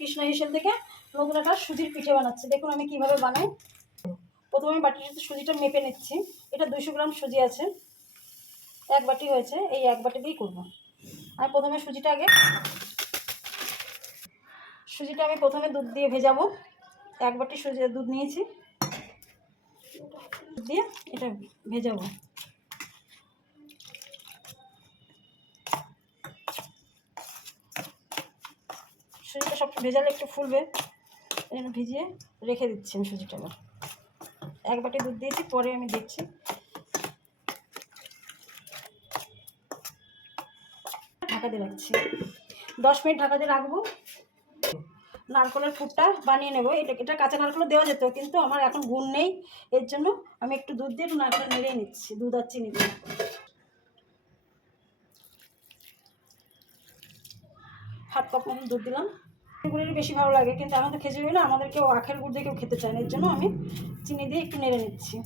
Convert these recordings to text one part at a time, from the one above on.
কৃষ্ণ হেসেল থেকে নতুন একটা সুজির পিঠে বানাচ্ছি। দেখুন আমি কিভাবে বানাই। প্রথমে আমি বাটির সাথে সুজিটা মেপে নিচ্ছি। এটা 200 গ্রাম সুজি আছে, 1 বাটি হয়েছে, এই 1 বাটি দিয়েই করবো। আর প্রথমে সুজিটা আমি প্রথমে দুধ দিয়ে ভেজাবো। 1 বাটি দুধ নিয়েছি, দুধ দিয়ে এটা ভেজাবো। সুজিটা সব ভেজালে একটু ফুলবে, এই জন্য ভিজিয়ে রেখে দিচ্ছি আমি সুজিটা। 1 বাটি দুধ দিয়েছি, পরে আমি দিচ্ছি। ঢাকা দিয়ে রাখছি, 10 মিনিট ঢাকা দিয়ে রাখবো। নারকেলের পুরটা বানিয়ে নেবো। এটা কাঁচা নারকেলও দেওয়া যেত, কিন্তু আমার এখন গুড় নেই, এর জন্য আমি একটু দুধ দিয়ে একটু নারকেল নেড়ে নিচ্ছি, দুধ আর চিনি দিয়ে। হাফ কাপ মতন দুধ দিলাম। গুড়েরই বেশি ভালো লাগে, কিন্তু আমাদের খিচুড়ি না, আমাদের কেউ আখের গুড় দিয়ে কেউ খেতে চায় না, এর জন্য আমি চিনি দিয়ে একটু নেড়ে নিচ্ছি।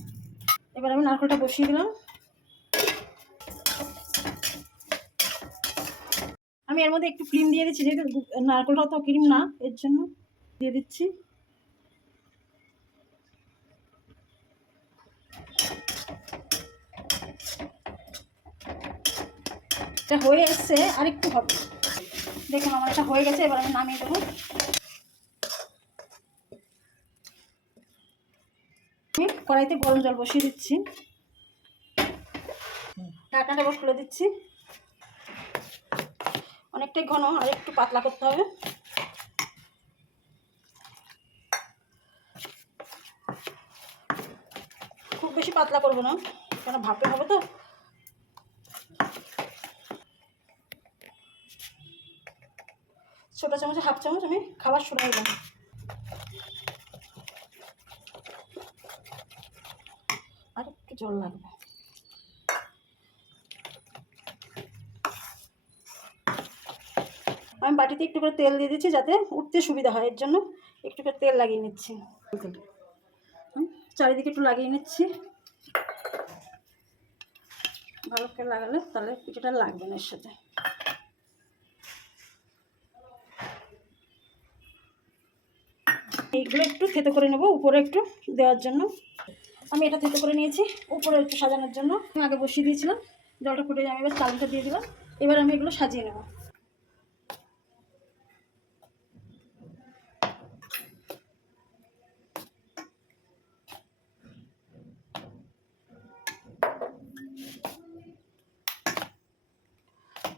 এবার আমি নারকেলটা বসিয়ে দিলাম। আমি এর মধ্যে একটু ক্রিম দিয়ে দিচ্ছি, যেহেতু নারকেলটা তো ক্রিম না, এর জন্য দিয়ে দিচ্ছি। এটা হয়ে এসছে, আর একটু হবে। দেখুন আমার এটা হয়ে গেছে, এবার আমি নামিয়ে দেবো। আমি কড়াইতে গরম জল বসিয়ে দিচ্ছি, ঢাকনাটা এবার খুলে দিচ্ছি। অনেকটাই ঘন, আর একটু পাতলা করতে হবে। খুব বেশি পাতলা করবো না, কেন ভাপে হবে তো। ছোটো চামচে হাফ চামচ আমি খাবার সোডা দিলাম। আর একটু জল লাগবে। আমি বাটিতে একটু করে তেল দিয়ে দিচ্ছি, যাতে উঠতে সুবিধা হয়, এর জন্য একটু করে তেল লাগিয়ে নিচ্ছি। চারিদিকে একটু লাগিয়ে নিচ্ছি, ভালো করে লাগালে তাহলে পিঠাটা লাগবে না এর সাথে। এইগুলো একটু থেতো করে নেবো, উপরে একটু দেওয়ার জন্য। আমি এটা থেতো করে নিয়েছি, উপরে একটু সাজানোর জন্য। আমি আগে বসিয়ে দিয়েছিলাম, জলটা ফুটে আমি এবার চালটা দিয়ে দিলাম। এবার আমি এগুলো সাজিয়ে নেব।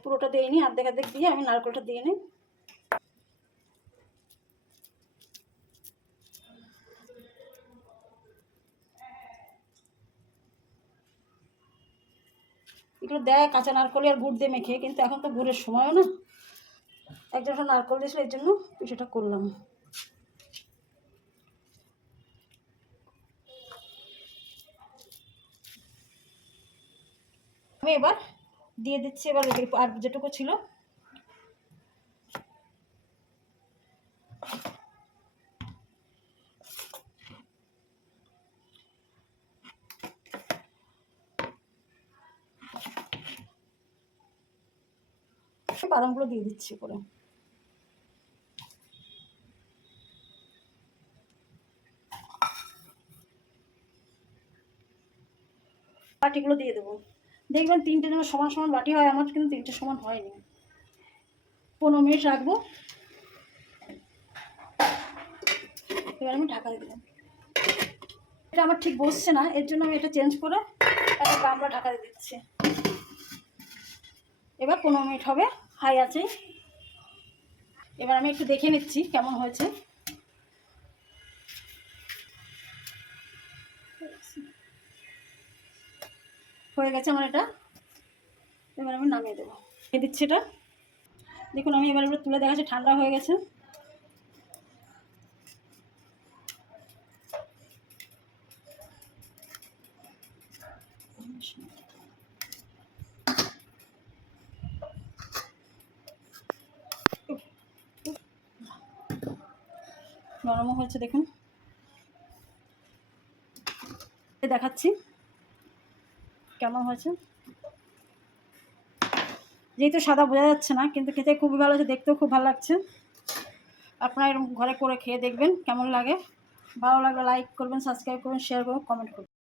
পুরোটা দিয়ে নিই, অর্ধেক অর্ধেক দিয়ে আমি নারকেলটা দিয়ে নিই। এগুলো দেয় কাঁচা নারকেল আর গুড় দিয়ে মেখে, কিন্তু এখন তো গুড়ের সময়ও না। একজন নারকেল দিয়েছিল, এর জন্য পিঠাটা করলাম। আমি এবার দিয়ে দিচ্ছি, এবার আর যেটুকু ছিল বাদামগুলো দিয়ে দিচ্ছি করে। বাটিগুলো দিয়ে দেবো। দেখবেন 3টে যেন সমান সমান বাটি হয়, আমার কিন্তু 3টে সমান হয়নি। 15 মিনিট রাখবো। এবার আমি ঢাকা দিয়ে দিলাম। এটা আমার ঠিক বসছে না, এর জন্য আমি এটা চেঞ্জ করে একটা গামলা ঢাকা দিয়ে দিচ্ছি। এবার 15 মিনিট হবে হাই আছে। এবার আমি একটু দেখে নিচ্ছি কেমন হয়েছে। হয়ে গেছে আমার এটা। এবার আমি নামিয়ে দেবো, দিয়ে দিচ্ছি এটা। দেখুন আমি এবার তুলে দেখাচ্ছি, ঠান্ডা হয়ে গেছে। নরমও হয়েছে, দেখুন দেখাচ্ছি কেমন হয়েছে। যেহেতু সাদা বোঝা যাচ্ছে না, কিন্তু খেতে খুবই ভালো হয়েছে, দেখতেও খুব ভালো লাগছে। আপনারা এরকম ঘরে করে খেয়ে দেখবেন কেমন লাগে। ভালো লাগলে লাইক করবেন, সাবস্ক্রাইব করবেন, শেয়ার করবেন, কমেন্ট করবেন।